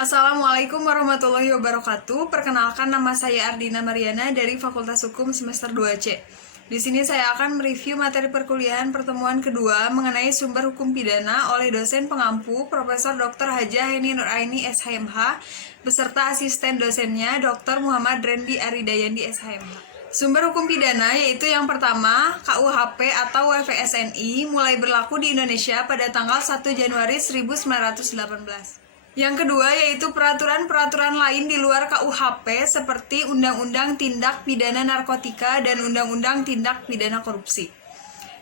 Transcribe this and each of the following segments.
Assalamualaikum warahmatullahi wabarakatuh. Perkenalkan, nama saya Ardina Mariana dari Fakultas Hukum semester 2C. Di sini saya akan mereview materi perkuliahan pertemuan kedua mengenai sumber hukum pidana oleh dosen pengampu Profesor Dr. Hajah Heni Nuraini SHMH beserta asisten dosennya Dr. Muhammad Rendi Aridayandi SHMH. Sumber hukum pidana yaitu yang pertama KUHP atau WVSNI mulai berlaku di Indonesia pada tanggal 1 Januari 1918. Yang kedua yaitu peraturan-peraturan lain di luar KUHP seperti Undang-Undang Tindak Pidana Narkotika dan Undang-Undang Tindak Pidana Korupsi.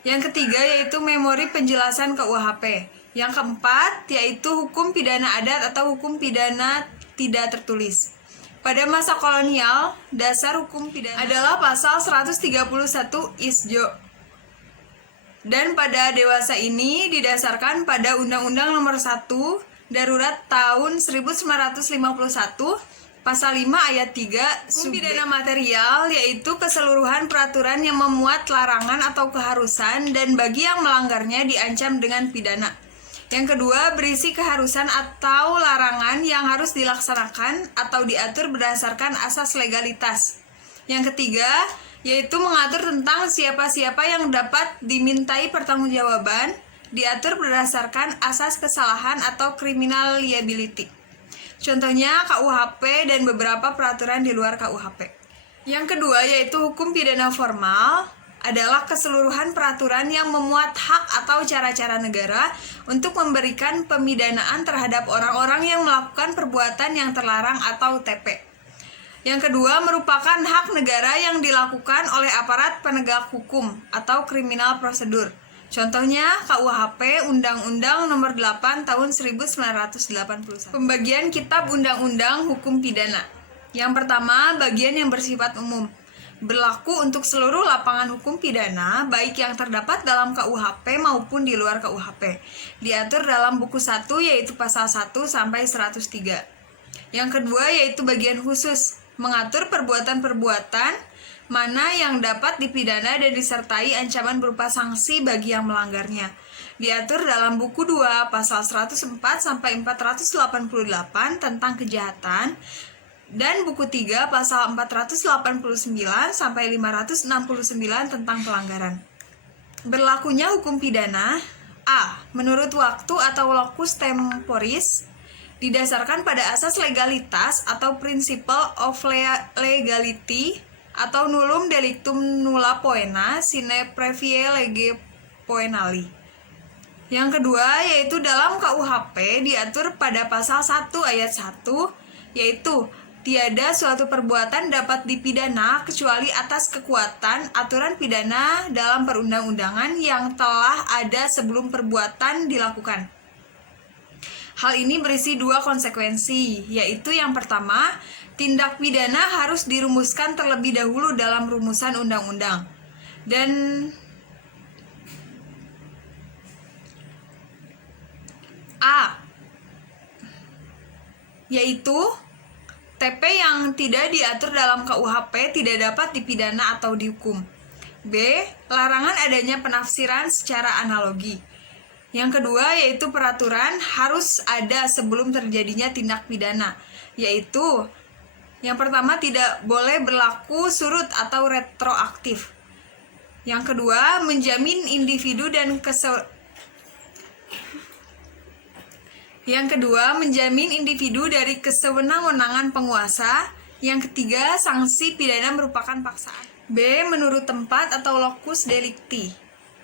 Yang ketiga yaitu memori penjelasan KUHP. Yang keempat yaitu hukum pidana adat atau hukum pidana tidak tertulis. Pada masa kolonial, dasar hukum pidana adalah pasal 131 ISJO. Dan pada dewasa ini didasarkan pada Undang-Undang Nomor 1 Darurat tahun 1951, pasal 5 ayat 3, hukum pidana material yaitu keseluruhan peraturan yang memuat larangan atau keharusan dan bagi yang melanggarnya diancam dengan pidana. Yang kedua, berisi keharusan atau larangan yang harus dilaksanakan atau diatur berdasarkan asas legalitas. Yang ketiga, yaitu mengatur tentang siapa-siapa yang dapat dimintai pertanggungjawaban, diatur berdasarkan asas kesalahan atau criminal liability. Contohnya KUHP dan beberapa peraturan di luar KUHP. Yang kedua yaitu hukum pidana formal adalah keseluruhan peraturan yang memuat hak atau cara-cara negara untuk memberikan pemidanaan terhadap orang-orang yang melakukan perbuatan yang terlarang atau TP. Yang kedua merupakan hak negara yang dilakukan oleh aparat penegak hukum atau criminal procedure. Contohnya KUHP Undang-Undang Nomor 8 Tahun 1981. Pembagian Kitab Undang-Undang Hukum Pidana. Yang pertama, bagian yang bersifat umum. Berlaku untuk seluruh lapangan hukum pidana, baik yang terdapat dalam KUHP maupun di luar KUHP. Diatur dalam buku 1 yaitu pasal 1 sampai 103. Yang kedua yaitu bagian khusus, mengatur perbuatan-perbuatan mana yang dapat dipidana dan disertai ancaman berupa sanksi bagi yang melanggarnya. Diatur dalam buku 2 pasal 104 sampai 488 tentang kejahatan dan buku 3 pasal 489 sampai 569 tentang pelanggaran. Berlakunya hukum pidana A. Menurut waktu atau locus temporis didasarkan pada asas legalitas atau principle of legality atau nullum delictum nulla poena sine previe lege poenali. Yang kedua yaitu dalam KUHP diatur pada pasal 1 ayat 1 yaitu tiada suatu perbuatan dapat dipidana kecuali atas kekuatan aturan pidana dalam perundang-undangan yang telah ada sebelum perbuatan dilakukan. Hal ini berisi dua konsekuensi, yaitu yang pertama, tindak pidana harus dirumuskan terlebih dahulu dalam rumusan undang-undang. Dan A, yaitu TP yang tidak diatur dalam KUHP tidak dapat dipidana atau dihukum. B, larangan adanya penafsiran secara analogi. Yang kedua yaitu peraturan harus ada sebelum terjadinya tindak pidana, yaitu yang pertama tidak boleh berlaku surut atau retroaktif. Yang kedua menjamin individu dan dari kesewenang-wenangan penguasa. Yang ketiga sanksi pidana merupakan paksaan. B. Menurut tempat atau locus delicti,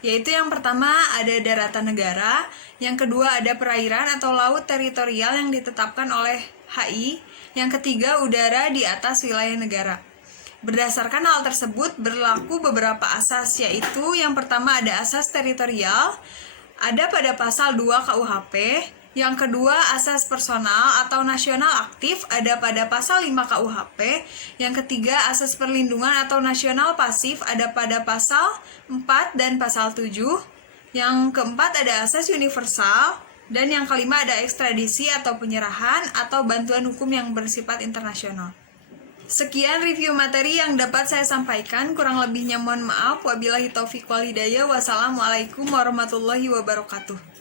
yaitu yang pertama ada daratan negara, yang kedua ada perairan atau laut teritorial yang ditetapkan oleh HI, yang ketiga udara di atas wilayah negara. Berdasarkan hal tersebut berlaku beberapa asas, yaitu yang pertama ada asas teritorial, ada pada pasal 2 KUHP, yang kedua asas personal atau nasional aktif ada pada pasal 5 KUHP, yang ketiga asas perlindungan atau nasional pasif ada pada pasal 4 dan pasal 7, yang keempat ada asas universal, dan yang kelima ada ekstradisi atau penyerahan atau bantuan hukum yang bersifat internasional. Sekian review materi yang dapat saya sampaikan, kurang lebihnya mohon maaf. Wabillahi taufiq wal hidayah. Wassalamualaikum warahmatullahi wabarakatuh.